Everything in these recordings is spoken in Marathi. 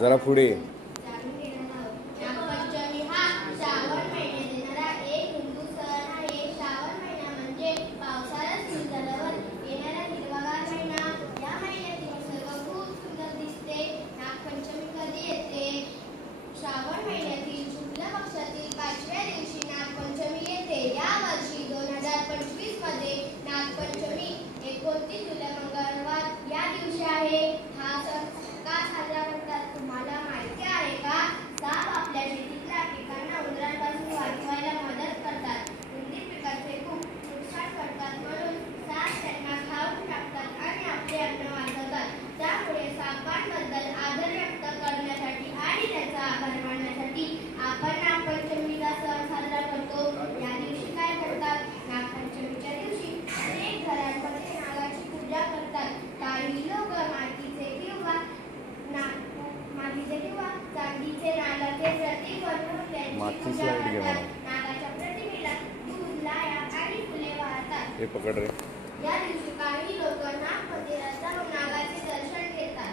जरा पुढे नागपंचमी हा श्रावण महिन्यात येणारा एक हिंदू सण आहे. श्रावण महिना म्हणजे पावसाळा सुरू झाल्यावर येणारा हिरवागार महिना. या महिन्यातील निसर्ग खूप सुंदर दिसते. नागपंचमी कधी येते? श्रावण महिन्यातील शुक्ल पक्षातील 5व्या दिवशी नागपंचमी येते. या वर्षी 2025 मध्ये नागपंचमी 29 जुलै मंगळवार या दिवशी आहे. हा सण का साजरा करतात तुम्हाला माहिती आहे का? साप आपल्या शेतीतल्या पिकांना उंदरांपासून वाचवायला मदत करतात. उंदीर पिकाचे खूप नुकसान करतात म्हणून साप त्यांना खाऊन टाकतात आणि आपले अन्न वाचवतात. त्यामुळे सापांबद्दल आदर व्यक्त करण्यासाठी आणि त्याचा आभार मानण्यासाठी आपण नागपंचमीचा सण साजरा करतो. या दिवशी काय करतात? नागपंचमीच्या दिवशी अनेक घरांमध्ये नागाची पूजा करतात. काही लोक मातीचे किंवा चांदीचे नागाचे प्रतीक बनवून त्यांची पूजा करतात. नागाच्या प्रतिमेला दूध, लाया आणि फुले वाहतात. हे पकड रे. या दिवशी काही लोक नाग मंदिरात जाऊन नागाचे दर्शन घेतात.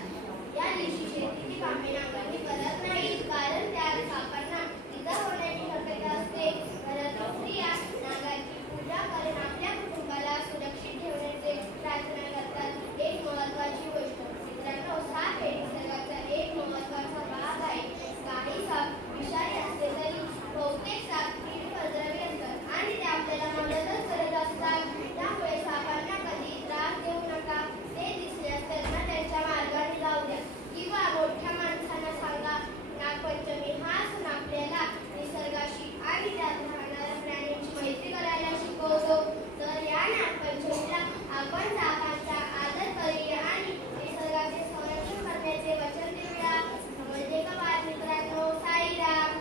या दिवशी शेतीची कामे नागांनी करत नाहीत कारण त्या सापांना इजा होण्याची शक्यता असते. परंतु स्त्रिया नागाची पूजा करून आपल्या कुटुंबाला सुरक्षित ठेवण्याचे प्रार्थना करतात. एक महत्त्वाची गोष्ट मित्रांनो, साप हे निसर्गाचा एक महत्त्वाचा भाग आहे. काही साप विषारी असले तरी बहुतेक साप निरुपद्रवी असतात आणि ते आपल्याला मदतच करत असतात. त्यामुळे सापांना कधी त्रास देऊ नका. ते दिसल्यास त्यांना त्यांच्या मार्गाने जाऊ द्या किंवा मोठ्या माणसांना सांगा. नागपंचमी हा सण आपल्याला निसर्गाशी आणि त्यात राहणाऱ्या प्राण्यांची मैत्री करायला शिकवतो. तर या नागपंचमीला आपण सापांचा आदर करूया आणि निसर्गाचे संरक्षण करण्याचे वचन देऊया. समजले का बाळ मित्रांनो? साईराम.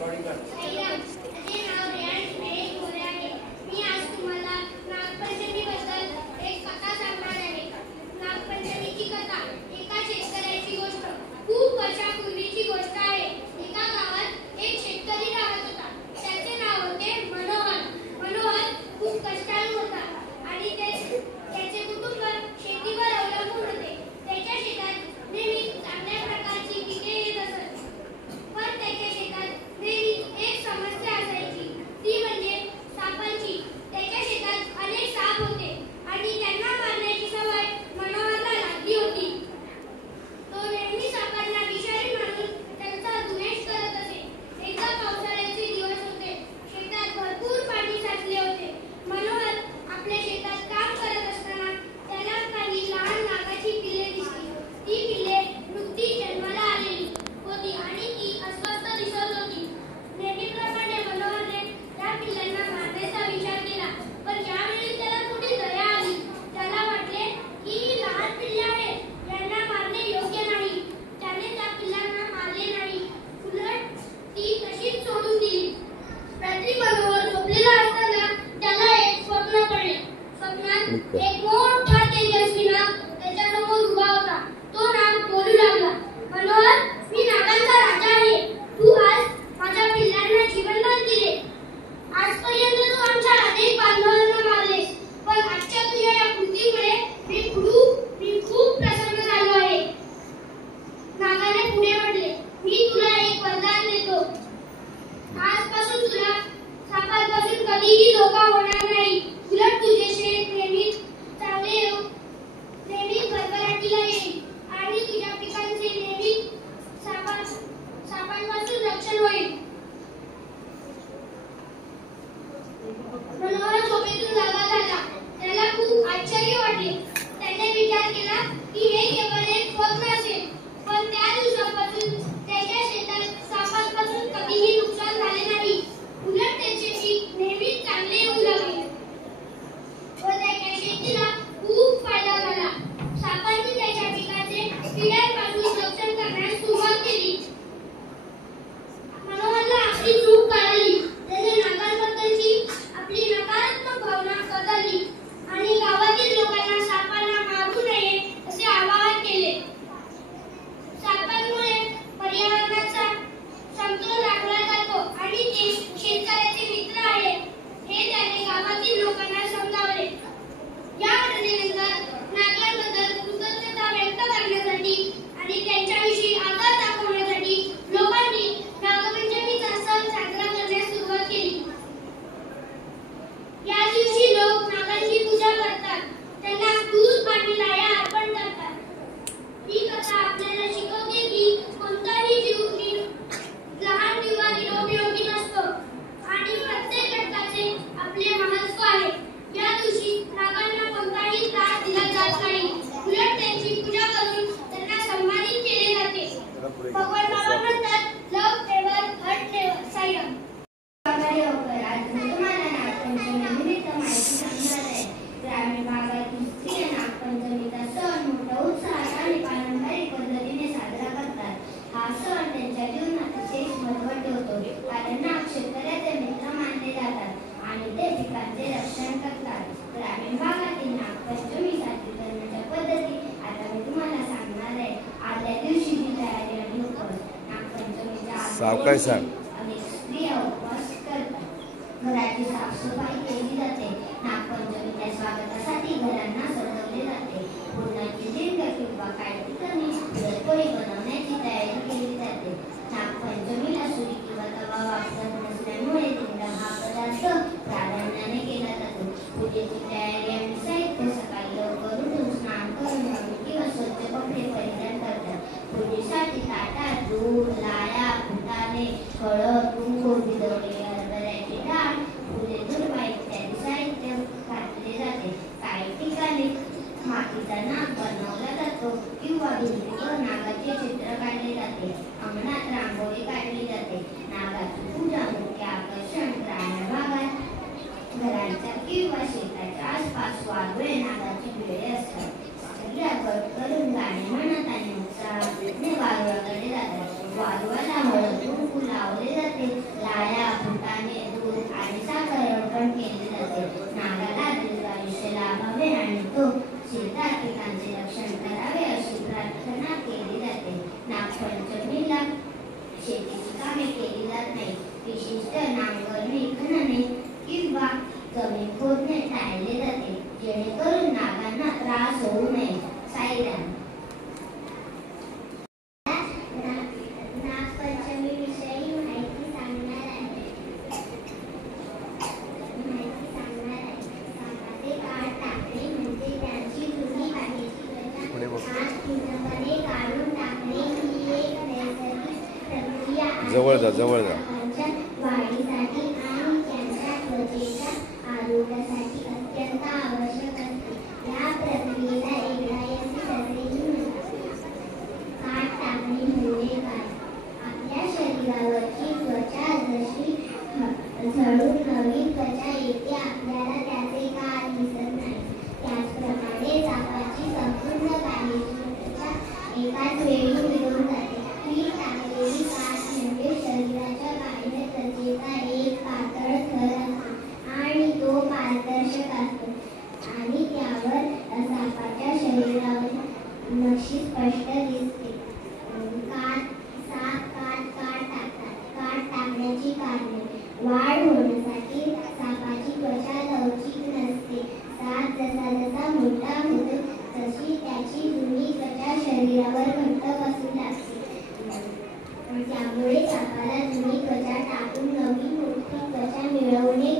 माझे नाव रियांश महेश मोरे आहे. मी आज तुम्हाला नागपंचमीबद्दल एक कथा सांगणार आहे. नागपंचमीची कथा एका शेतकऱ्याची गोष्ट. खूप वर्षापूर्वीची गोष्ट आहे. एका गावात एक शेतकरी राहत होता. त्याचे नाव होते मनोहर. मनोहर खूप कष्टाळू होता आणि त्याचे कुटुंब शेतीवर अवलंबून होते. त्याच्या शेतात नेहमी चांगल्या प्रकारची पिके येत असत. पण त्याच्या शेतात नेहमी एक समस्या असायची, ती म्हणजे सापांची. त्याच्या शेतात अनेक साप होते आणि त्यांना मारण्याची सवय मनोहरला लागली होती. तो नेहमी सापांना विषारी मानून त्यांचा द्वेष करत असे. एकदा पावसाळ्याचे दिवस होते. शेतात भरपूर पाणी साचले होते. मनोहर आपल्या शेतात काम करत असताना त्याला काही लहान नागाची पिल्ले दिसली. ती पिल्ले नुकतीच जन्माला आलेली होती आणि ती अस्वस्थ दिसत होती. नेहमीप्रमाणे मनोहरने त्या पिल्लांना मारण्याचा विचार केला. पण यावेळी त्याला थोडी दया आली. त्याला वाटले की ही लहान पिल्ले आहेत, यांना मारणे योग्य नाही. त्याने त्या पिल्लांना मारले नाही, उलट ती तशीच सोडून दिली. रात्री मनोहर झोपलेला असताना त्याला एक स्वप्न पडले. स्वप्नात एक मोठा तेजस्वी नाग त्याच्यासमोर उभा होता. तो नाग बोलू लागला, मनोहर, मी नागांचा राजा आहे. तू आज माझ्या पिल्लांना जीवनदान दिले. आजपर्यंत तू आमच्या अनेक बांधवांना मारलेस, पण आजच्या तुझ्या या कृतीमुळे मी खूप प्रसन्न झालो आहे. नागाने पुढे म्हटले, मी तुला एक वरदान देतो. आजपासून तुला सापांपासून कधीही धोका होणार नाही. उलट तुझे शेत नेहमीच भरभराटीला येईल आणि तुझ्या पिकांचे नेहमी सापांपासून रक्षण होईल. मनोहर झोपेतून जागा झाला. त्याला खूप आश्चर्य वाटले. त्याने विचार केला की हे केवळ एक स्वप्न असेल. पण त्या दिवसापासून त्याच्या शेतात सापांपासून कधीही नुकसान झाले नाही. उलट त्याचे पीक नेहमीच चांगले येऊ लागले व त्याच्या शेतीला खूप फायदा झाला. सापांनी त्याच्या पिकाचे किड्यांपासून रक्षण करण्यास सुरुवात केली. मनोहरला आपली चूक कळाली. त्याने नागांबद्दलची आपली नकारात्मक भावना बदलली आणि गावातील लोकांना सापांना मारू नये असे आवाहन केले. सावकाश सांग. अनेक स्त्रिया उपवास करतात. घराची साफसफाई केली जाते. नागपंचमीच्या स्वागतासाठी घरांना सजवले जाते. पूर्णाची दीर्घ किंवा काही ठिकाणी पुरणपोळी बनवण्याची तयारी केली जाते. नागपंचमीला सुरी किंवा तवा वापरत नसल्यामुळे दिंड हा पदार्थ प्राधान्याने केला जातो. पूजेची तयारी आणि साहित्य सकाळी लवकर उठून स्नान करून नवीन किंवा स्वच्छ कपडे परिधान करतात. पूजेसाठी ताटात दूध, लाया, फुटाणे, हळद, कुंकू, भिजवलेली हरभऱ्याची डाळ, फुले, दुर्वा इत्यादी साहित्य घातले जाते. काही ठिकाणी मातीचा नाग बनवला जातो किंवा भिंतीवर नागाचे चित्र काढले जाते. अंगणात रांगोळी काढली जाते. नागाची पूजा मुख्य आकर्षण ग्रामीण भागात घरांच्या किंवा शेताच्या आसपास वारुळे नागाची बिळे असतात. स्त्रिया गट करून गाणे म्हणत आणि उत्साहाने वारुळाकडे जातात. वारुळाला हळद कुंकू लावले जाते. लाया, फुटाणे, दूध आणि साखर अर्पण केले जाते. नागाला दीर्घायुष्य लाभावे आणि तो शेतात पिकांचे रक्षण करावे अशी प्रार्थना केली जाते. नागपंचमीला शेतीची कामे केली जात नाही. विशिष्ट नांगरणी, खणणे किंवा जमीन खोदणे टाळले जाते जेणेकरून नागांना त्रास होऊ नये. साईराम. नागपंचमी विषयी माहिती सांगणार आहे. सापाचे काठ टाकणे म्हणजे त्यांची जुनी काढण्याची त्वचा पूर्णपणे काढून टाकणे ही एक नैसर्गिक प्रक्रिया आहे. जवळ जा. वाढीसाठी आणि त्यांच्या त्वचेच्या आरोग्यासाठी अत्यंत आवश्यक असते. या प्रक्रियेला एक्झायसिस असेही म्हणतात. काठ टाकणे म्हणजे काय? आपल्या शरीरावरची त्वचा जशी झडून नवीन त्वचा येते आपल्याला त्याचे काठ दिसत नाही. त्याचप्रमाणे सापाची संपूर्ण काढलेली त्वचा एकाच वेळी निघून जाते. ही टाकलेली काठ म्हणजे शरीराच्या बाह्य त्वचेचा एक पातळ थर असतो आणि तो पारदर्शक असतो आणि त्यावर सापाच्या शरीरावर नक्षी स्पष्ट दिसते. साप काठ टाकतात. काठ टाकण्याची कारणे: वाढ होण्यासाठी. सापाची त्वचा लवचिक नसते. साप जसा मोठा होतो तशी त्याची जुनी त्वचा शरीरावर घट्ट बसू लागते. त्यामुळे सापाला जुनी त्वचा टाकून नवीन मोठी त्वचा मिळवणे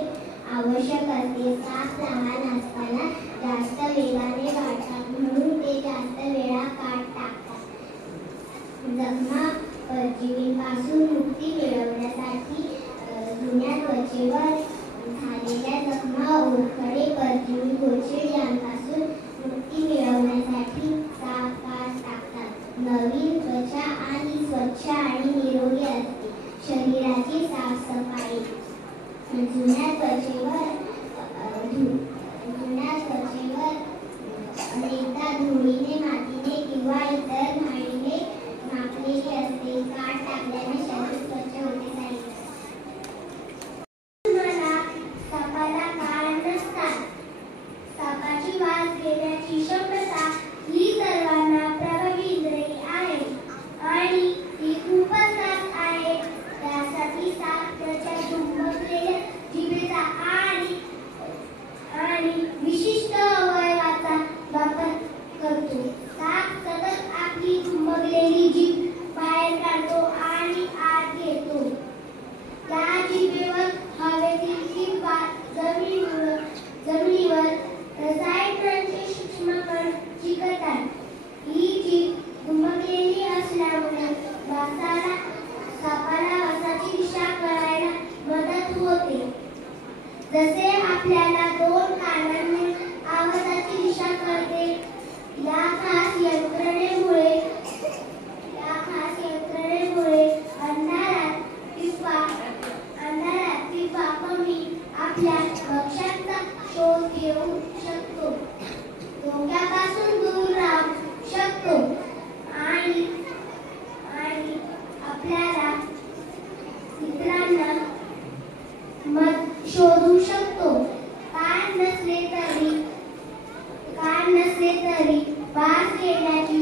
आवश्यक असते. साप लहान असताना जास्त वेगाने वाढतात म्हणून ते जास्त वेळा काठ टाकतात. जखमा परजीवींपासून मुक्ती मिळवण्यासाठी जुन्या त्वचेवर झालेल्या जखमा, ओरखडे, परजीवी, गोचीड यांपासून मुक्ती मिळवण्यासाठी साप काठ टाकतात. नवीन त्वचा आणि स्वच्छ आणि निरोगी असते. शरीराची साफसफाई. जुन्या त्वचेवर अनेकदा धुळीने, मातीने किंवा इतर घाणीने झाकलेली असते. काठ टाकल्याने शरीर स्वच्छ होते. सापाला कान नसतात. सापाची वास घेण्याची क्षमता ही सर्वांना प्रभावी इंद्रिय आहे आणि ती खूपच दाट आहे. त्यासाठी साप त्याच्या दुमडलेल्या जिभेचा आणि विशिष्ट अवयवाचा वापर करतो. साप सतत आपली दुमडलेली जीभ बाहेर काढतो आणि आत घेतो. त्या जिभेवर हवेतील किंवा जमिनीवर रसायनांचे सूक्ष्म कण चिकटतात. ही जीभ दुमडलेली असल्यामुळे सापाला वासाची दिशा कळायला मदत होते. जसे आपल्याला दोन कानांनी आवाजाची दिशा कळते. या खास यंत्रणेमुळे अंधारात किंवा कमी आपल्या भक्ष्याचा शोध घेऊ शकतो, धोक्यापासून दूर राहू शकतो आणि आपल्याला इतरांना शोधू शकतो. कान नसले तरी वास घेण्याची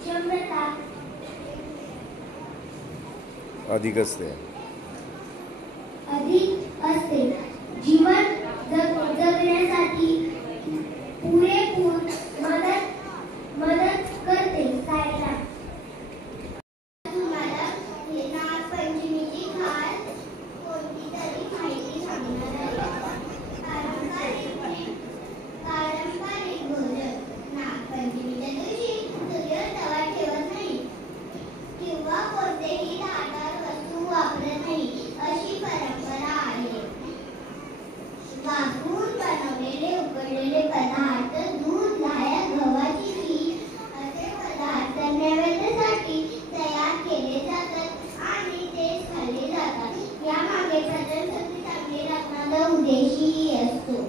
क्षमता अधिक असते? अधिक असते. जीवन जगण्यासाठी पुरेपूर मदत करते. सायरा तुम्हाला नागपंचमीची खास कोणती तरी माहिती सांगणार आहे. पारंपरिक भोजन. नागपंचमीच्या दिवशी सूर्य तवा ठेवत नाही किंवा कोणतेही धारदार वस्तू वापरत नाही अशी परंपरा आहे. वापरून बनवलेले उकडलेले पदार्थ, दूध, लाह्या, गव्हाची खीर असे पदार्थ नैवेद्यासाठी तयार केले जातात आणि ते खाल्ले जातात. यामागे पचनशक्ती चांगली राखण्याचा उद्देशही असतो.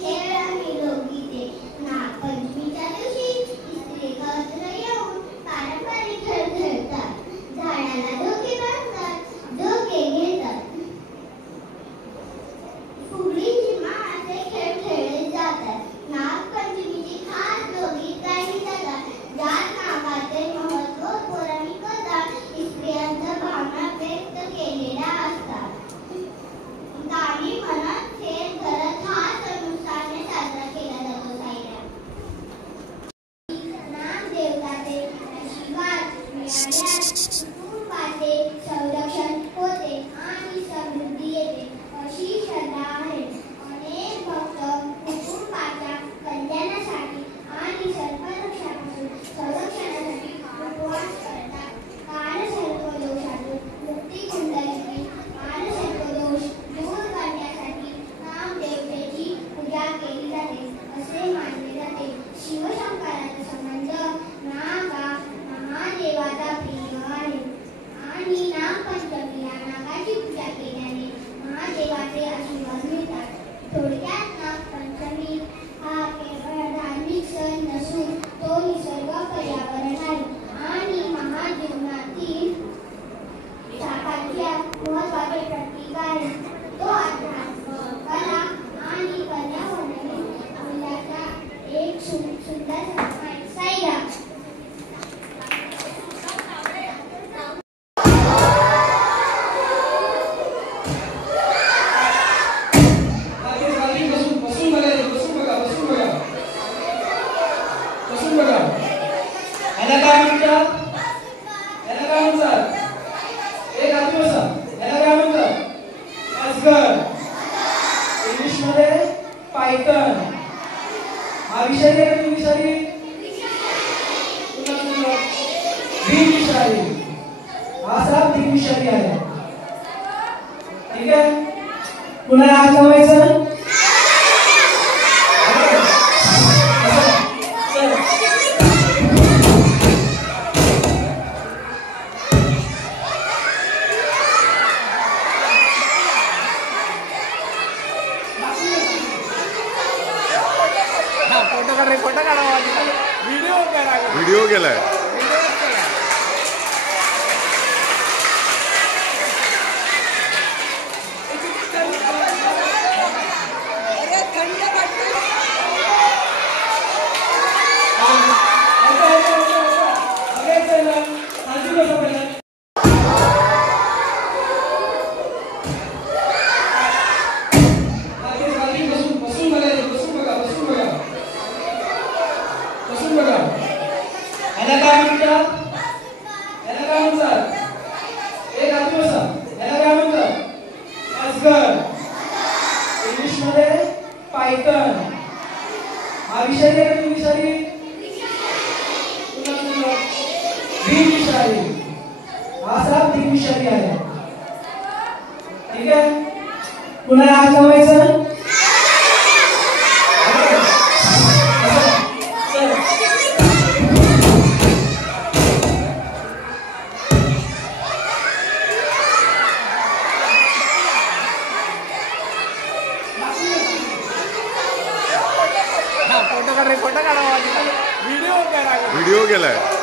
खेळ आणि लोकगीते. नागपंचमीच्या दिवशी स्त्री एकत्र येऊन पारंपरिक खेळ खेळतात. झाडाला झोके बांधतात, झोके घेतात, फुगडी, झिम्मा असे खेळ खेळले जातात. नागपंचमीची खास लोकगीत गायली जातात ज्यात नागाचे महत्त्व, पौराणिक कथा, स्त्रियांच्या भावना व्यक्त केलेल्या असतात. गाणी म्हणत खेळ करत हा सण उत्साहाने साजरा केला जातो. सायरा नागदेवताचे आशीर्वाद मिळाल्यास कुटुंबाचे संरक्षण होते आणि समृद्धी येते अशी श्रद्धा आहे. अनेक भक्त कुटुंबाच्या कल्याणासाठी आणि सर्पदंशापासून संरक्षणासाठी उपवास करतात. कालसर्पदोषातून मुक्ती कुंडलिनी. कालसर्पदोष दूर करण्यासाठी नागदेवतेची पूजा केली जाते असे मानले जाते. शिवशंकराचा संबंध नागा महादेवाचा प्रिय आहे आणि नागपंचमीला नागाची पूजा केल्याने महादेवाचे आशीर्वाद मिळतात. थोडक्यात नागपंचमी हा केवळ धार्मिक सण नसून तो निसर्ग, पर्यावरण आणि महाजीवनातील साखाच्या महत्त्वाचे प्रतीक आहे. तो अध्यात्म, कला आणि पर्यावरणीय मूल्याचा एक सुंदर सण आहे. सायरा इंग्लिशमध्ये पायथन. हा विषारी आहे की विषारी? बिनविषारी. हा साप बिनविषारी आहे. ठीक आहे. कुणाला हात लावायचं? व्हिडिओ केलाय. इंग्लिशमध्ये पायथन. हा विषारी आहे की विषारी? बिनविषारी. हा साप बिनविषारी आहे. ठीक आहे. कुणाला हात लावायचं? व्हिडिओ केलाय.